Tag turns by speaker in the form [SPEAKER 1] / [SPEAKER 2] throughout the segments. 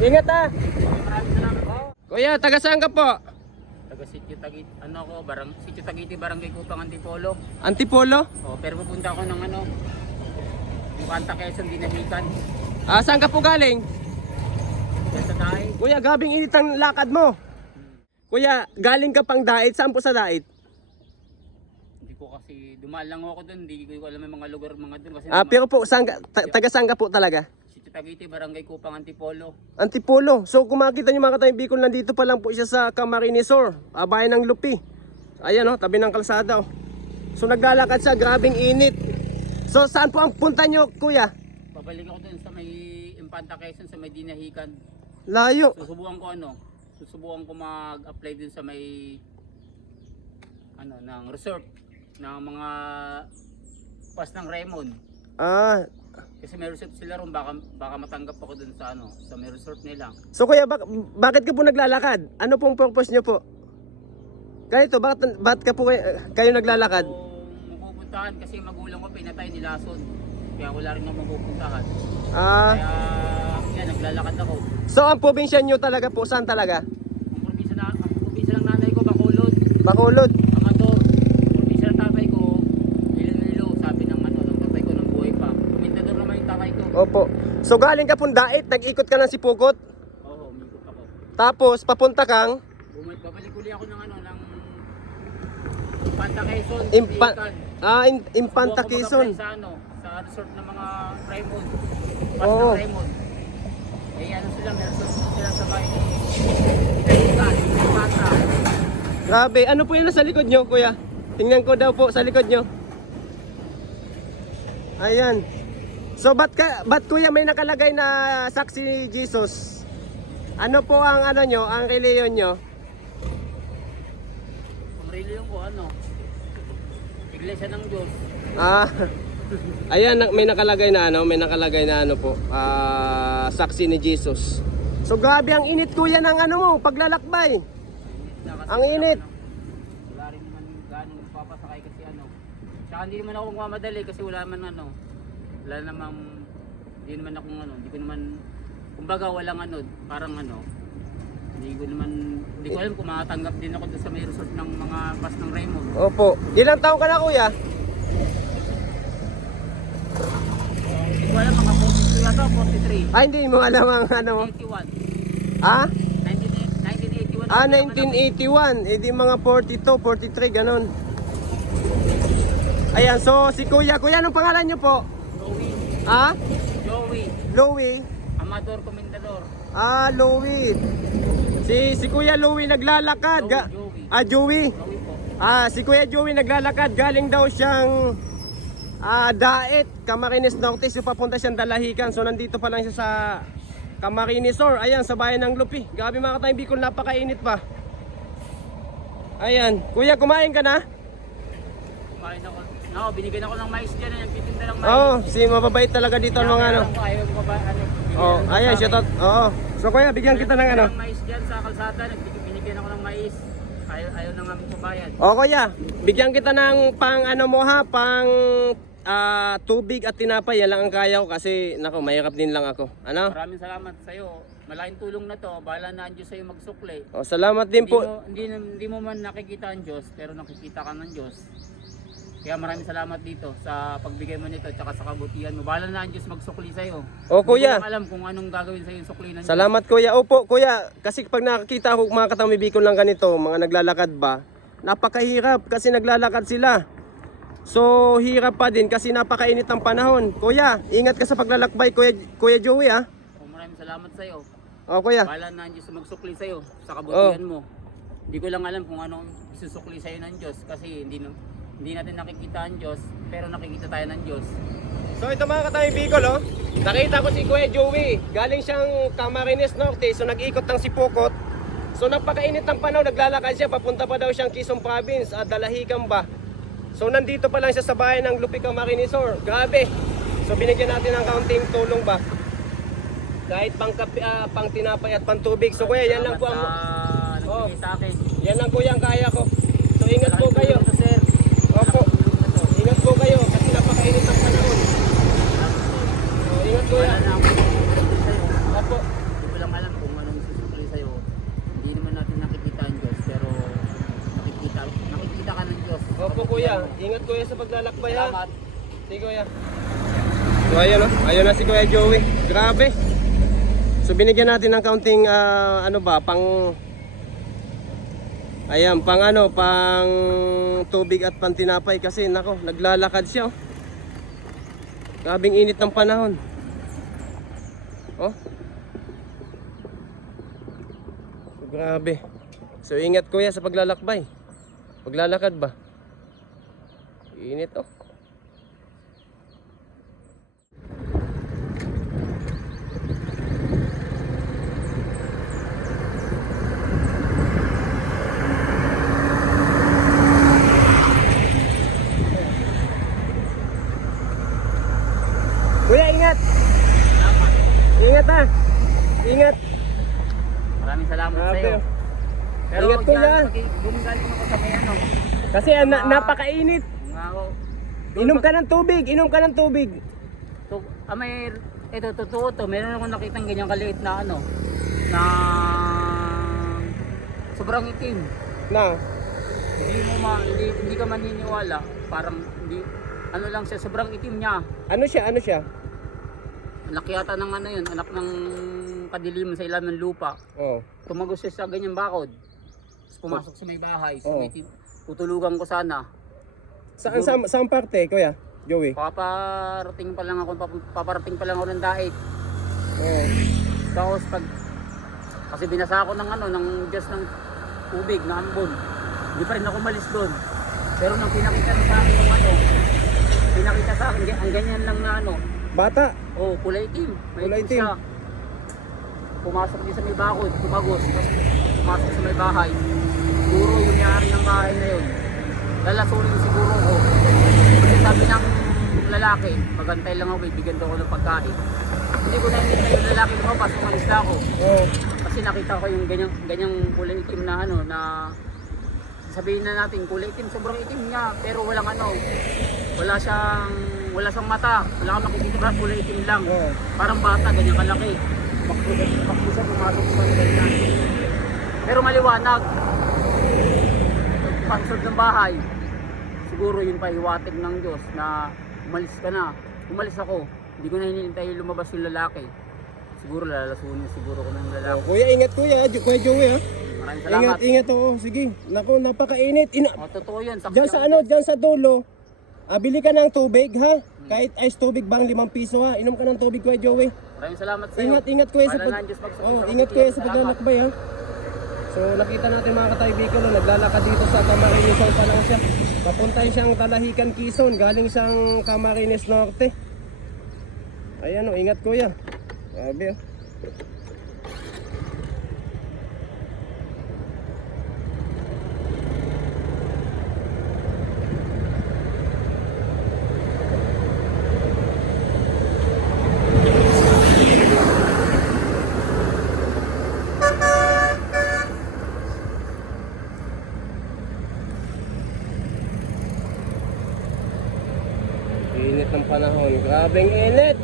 [SPEAKER 1] Ingat ah.
[SPEAKER 2] Salamat po.
[SPEAKER 1] Kuya, taga saan ka po?
[SPEAKER 2] Taga Sitio Tagit, ano ako, barang, Sitio Tagiti, Barangay Kupang Antipolo.
[SPEAKER 1] Antipolo?
[SPEAKER 2] O, pero pupunta ako ng ano, Panta Quezon, Dinamikan.
[SPEAKER 1] Ah, saan ka po galing?
[SPEAKER 2] Sa tayo.
[SPEAKER 1] Kuya, gabing init ang lakad mo. Kuya, galing ka pang dait. Saan po sa dait?
[SPEAKER 2] Hindi ko kasi, dumaan lang ako doon, hindi ko alam yung mga lugar mga doon. Kasi
[SPEAKER 1] Ah,
[SPEAKER 2] naman,
[SPEAKER 1] pero po, saan ka, ta- taga saan ka po talaga?
[SPEAKER 2] Tagiti, Barangay Kupang Antipolo.
[SPEAKER 1] Antipolo. So kung makita nyo mga katayang Bicol, nandito pa lang po siya sa Camarinesor, ah, bayan ng Lupi. Ayan oh, tabi ng kalsada oh. So naglalakad siya, grabing init. So saan po ang punta nyo, kuya?
[SPEAKER 2] Pabalik ako doon sa may Impanta Quezon, sa may Dinahikan.
[SPEAKER 1] Layo.
[SPEAKER 2] Susubukan ko ano, susubukan ko mag-apply din sa may ano ng resort ng mga pas ng Raymond.
[SPEAKER 1] Ah,
[SPEAKER 2] Kasi may resort sila ron baka baka matanggap ako dun sa ano, sa may resort nila.
[SPEAKER 1] so kuya, bak- bakit ka po naglalakad? Ano pong purpose nyo po? Ganito, bakit, bakit ka po kayo, kayo naglalakad?
[SPEAKER 2] Kung mapupuntahan kasi yung magulang ko pinatay ni Lason. Kaya wala rin ako mapupuntahan.
[SPEAKER 1] Ah,
[SPEAKER 2] Kaya yan, naglalakad ako.
[SPEAKER 1] so ang probinsya nyo talaga po, saan talaga?
[SPEAKER 2] Ang probinsya na, ang probinsya ng nanay ko Bacolod.
[SPEAKER 1] Bacolod.
[SPEAKER 2] Amador, probinsya ng tatay ko, Iloilo, sabi ng ano, ng tatay ko ng buhay pa. Kumintador naman yung tatay ko.
[SPEAKER 1] Opo. So galing ka pong dait, nag-ikot ka ng Sipukot,
[SPEAKER 2] Oo, umikot ako.
[SPEAKER 1] tapos papunta kang
[SPEAKER 2] Bumalik, babalik uli ako ng ano, ng Impanta Quezon.
[SPEAKER 1] Impa- ah, in, Impanta Quezon.
[SPEAKER 2] Sa ano, sa resort ng mga Raymond. Pas
[SPEAKER 1] Oo.
[SPEAKER 2] ng Raymond. Eh ano sila, resort sila sa bahay.
[SPEAKER 1] Grabe, ano po yun nasa likod nyo, kuya? Tingnan ko daw po sa likod nyo. Ayan. So, ba't, ka, ba't kuya may nakalagay na saksi Jesus? Ano po ang ano nyo, ang reliyon nyo?
[SPEAKER 2] Ang reliyon ko ano, Iglesia ng Diyos.
[SPEAKER 1] Ah, ayan, may nakalagay na ano, may nakalagay na ano po, ah, saksi ni Jesus. So, grabe ang init kuya ng ano mo, paglalakbay.
[SPEAKER 2] Na
[SPEAKER 1] Ang init.
[SPEAKER 2] man, Wala rin naman ganong papasakay kasi ano. Tsaka hindi naman ako mamadali kasi wala naman ano. Wala namang, hindi naman ako ano, hindi ko naman, kumbaga walang ano, parang ano. Hindi ko naman, hindi ko alam kung makatanggap din ako doon sa may resort ng mga pas ng Raymond.
[SPEAKER 1] Opo. Ilang taon ka na kuya?
[SPEAKER 2] Hindi ko alam, mga 42 yata, 43.
[SPEAKER 1] Ah, hindi mo alam ang ano mo.
[SPEAKER 2] 81.
[SPEAKER 1] Ah?
[SPEAKER 2] 19, 1981.
[SPEAKER 1] Ah,
[SPEAKER 2] Hindi naman ako-
[SPEAKER 1] 1981. Eh di mga 42, 43, ganun. Ayan, so si Kuya, Kuya, anong pangalan nyo po? Ah?
[SPEAKER 2] Joey,
[SPEAKER 1] Louie?
[SPEAKER 2] Amador Comendador.
[SPEAKER 1] Ah, Louie. Si, si Kuya Louie naglalakad.
[SPEAKER 2] Joey, Joey.
[SPEAKER 1] ah, Joey.
[SPEAKER 2] Joey po.
[SPEAKER 1] Ah, si Kuya Joey naglalakad. Galing daw siyang ah, Daet, Camarines Norte. So papunta siyang Dalahican. So nandito pa lang siya sa Camarines Sur. Ayan, sa bayan ng Lupi. Grabe mga katayang Bicol, napakainit pa. Ayan. Kuya, kumain ka na?
[SPEAKER 2] Kumain ako. No, binigyan ako ng mais dyan. Nagtitinda ng mais.
[SPEAKER 1] Oo, oh, si mababait talaga dito ang mga ano.
[SPEAKER 2] Ayaw ko ba, ano,
[SPEAKER 1] Oh,
[SPEAKER 2] binigyan
[SPEAKER 1] ayan,
[SPEAKER 2] sa
[SPEAKER 1] shout out. Oo. So kuya, bigyan kita ng ano.
[SPEAKER 2] Ng mais dyan sa kalsada. Binigyan ako ng mais. Ayaw, ayaw ng aming kabayan.
[SPEAKER 1] O kuya, bigyan kita ng pang ano mo ha, pang ah, tubig at tinapay. Yan lang ang kaya ko kasi nako, mahirap din lang ako. Ano?
[SPEAKER 2] Maraming salamat sa iyo. Malaking tulong na to. Bahala na ang Diyos sa'yo magsukli.
[SPEAKER 1] O, salamat din
[SPEAKER 2] Hindi
[SPEAKER 1] po.
[SPEAKER 2] mo, hindi, hindi mo man nakikita ang Diyos, pero nakikita ka ng Diyos. Kaya maraming salamat dito sa pagbigay mo nito at sa kabutihan mo. Bahala na ang Diyos magsukli sa'yo.
[SPEAKER 1] O kuya,
[SPEAKER 2] Hindi ko lang alam kung anong gagawin sa'yo yung sukli ng Diyos.
[SPEAKER 1] salamat kuya. Opo kuya, kasi pag nakakita ako mga katamibikon lang ganito, mga naglalakad ba, napakahirap kasi naglalakad sila. So, hirap pa din kasi napakainit ang panahon. Kuya, ingat ka sa paglalakbay, Kuya, Kuya Joey ha.
[SPEAKER 2] O, maraming salamat sa'yo.
[SPEAKER 1] O kuya.
[SPEAKER 2] Bahala na ang Diyos magsukli sa'yo sa kabutihan mo. Hindi ko lang alam kung anong isusukli sa'yo ng Diyos kasi hindi, hindi natin nakikita ang Diyos pero nakikita tayo ng Diyos.
[SPEAKER 1] So ito mga katayang Bicol oh. Nakita ko si Kuya Joey. Galing siyang Camarines Norte. So nag-ikot ng Sipokot. So napakainit ng panahon. Naglalakad siya. Papunta pa daw siyang Quezon Province at Dalahican ba. So nandito pa lang siya sa bayan ng Lupi Camarines Sur. Grabe. So binigyan natin ng kaunting tulong ba. Kahit pang, kape, ah, pang tinapay at pang tubig. So kuya, yan lang po ang,
[SPEAKER 2] sa nagbigay sa akin.
[SPEAKER 1] yan lang kuya ang kaya ko. So ingat po kayo.
[SPEAKER 2] tulong to, sir.
[SPEAKER 1] Opo.
[SPEAKER 2] Malaking tulong na to.
[SPEAKER 1] Ingat po kayo kasi napakainit ng panahon.
[SPEAKER 2] Salamat, sir.
[SPEAKER 1] So ingat kuya.
[SPEAKER 2] Wala na akong sa'yo.
[SPEAKER 1] Opo.
[SPEAKER 2] Hindi ko lang alam
[SPEAKER 1] kuya. Ingat kuya sa paglalakbay ha.
[SPEAKER 2] Salamat.
[SPEAKER 1] Sige kuya. So ayun oh, ayun na si Kuya Joey. Grabe. So binigyan natin ng kaunting ah, ano ba, pang Ayan, pang ano, pang tubig at pantinapay kasi nako, naglalakad siya oh. Grabing init ng panahon. Oh. So, grabe. So ingat kuya sa paglalakbay. Paglalakad ba? Init oh. Kuya, ingat!
[SPEAKER 2] Salamat.
[SPEAKER 1] Ingat ha! Ingat!
[SPEAKER 2] Maraming salamat sa iyo.
[SPEAKER 1] oh.
[SPEAKER 2] Pero
[SPEAKER 1] Ingat
[SPEAKER 2] ako sa may ano.
[SPEAKER 1] Kasi ah, na- napakainit. Inom ka ng tubig, inom ka ng tubig.
[SPEAKER 2] To, ah, may, ito, totoo to. Meron akong nakitang ganyang kaliit na ano. Na sobrang itim.
[SPEAKER 1] Na,
[SPEAKER 2] Hindi mo ma, hindi, hindi ka maniniwala. Parang hindi, ano lang siya, sobrang itim niya.
[SPEAKER 1] ano siya, ano siya?
[SPEAKER 2] Anak yata ng ano yun, anak ng kadiliman sa ilalim ng lupa.
[SPEAKER 1] Oh.
[SPEAKER 2] Tumagos siya sa ganyang bakod. Tapos pumasok sa may bahay. So,
[SPEAKER 1] Oo.
[SPEAKER 2] may tim- tutulugan ko sana.
[SPEAKER 1] Saan, saan, saan parte, kuya? Joey?
[SPEAKER 2] Paparating pa lang ako, pap- paparating pa lang ako ng daig.
[SPEAKER 1] Oh.
[SPEAKER 2] Tapos pag, kasi binasa ako ng ano, ng gas ng tubig, ng ambon. Hindi pa rin ako malis doon. Pero nang pinakita sa akin yung ano, pinakita sa akin, ang ganyan lang na ano,
[SPEAKER 1] Bata.
[SPEAKER 2] oh, kulay itim. May
[SPEAKER 1] Kulay
[SPEAKER 2] itim siya. Pumasok din sa may bakod, tumagos, tapos pumasok sa may bahay. Siguro yung yari ng bahay na yun. Lalasunin siguro ko. Kasi sabi ng lalaki, magantay lang ako, bibigyan daw ako ng pagkain. Hindi ko nakikita yung lalaki ko, pasok ang isda ko.
[SPEAKER 1] Oh.
[SPEAKER 2] Kasi nakita ko yung ganyang, ganyang kulay itim na ano, na sabihin na natin kulay itim, sobrang itim niya, pero walang ano, wala siyang, wala siyang mata, wala kang makikita kulay itim lang.
[SPEAKER 1] Oh.
[SPEAKER 2] Parang bata, ganyan kalaki. Bakbo siya pumasok sa ganyan. Pero maliwanag. Pansod ng bahay. Siguro yun pa hiwatig ng Diyos na umalis ka na. Umalis ako. Hindi ko na hinihintay lumabas yung lalaki. Siguro lalasunin siguro ko ng
[SPEAKER 1] Oh,
[SPEAKER 2] lalaki.
[SPEAKER 1] kuya, ingat kuya, Jo- kuya Joey ha.
[SPEAKER 2] Maraming salamat.
[SPEAKER 1] Ingat, ingat oo. Sige. Naku, napakainit. Ina
[SPEAKER 2] O, totoo yun. Saksi
[SPEAKER 1] Diyan sa
[SPEAKER 2] ako.
[SPEAKER 1] ano, diyan sa dulo. Ah, bili ka ng tubig ha. Kahit ice tubig bang limang piso ha. Inom ka ng tubig kuya Joey.
[SPEAKER 2] Maraming salamat sa iyo.
[SPEAKER 1] Ingat, ingat kuya sa
[SPEAKER 2] Bahala
[SPEAKER 1] pag...
[SPEAKER 2] Diyos
[SPEAKER 1] Oh,
[SPEAKER 2] sa
[SPEAKER 1] ingat kuya sa
[SPEAKER 2] Salamat.
[SPEAKER 1] paglalakbay ha. So nakita natin mga katay Bicol, no, naglalakad dito sa Camarines Sur pa lang siya. Papunta siyang Talahican, Quezon, galing siyang Camarines Norte. Ayan o, ingat kuya. Grabe oh. Init ng panahon. Grabeng init.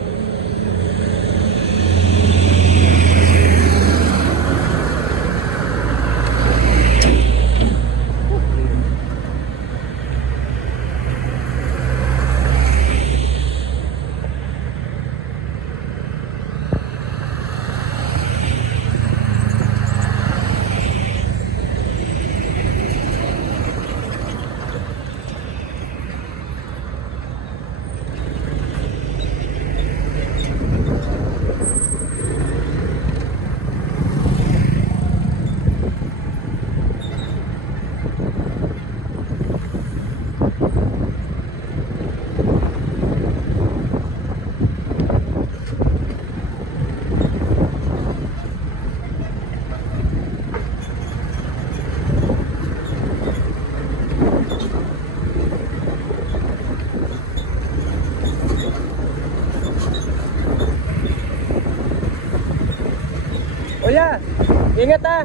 [SPEAKER 1] Ingat ah.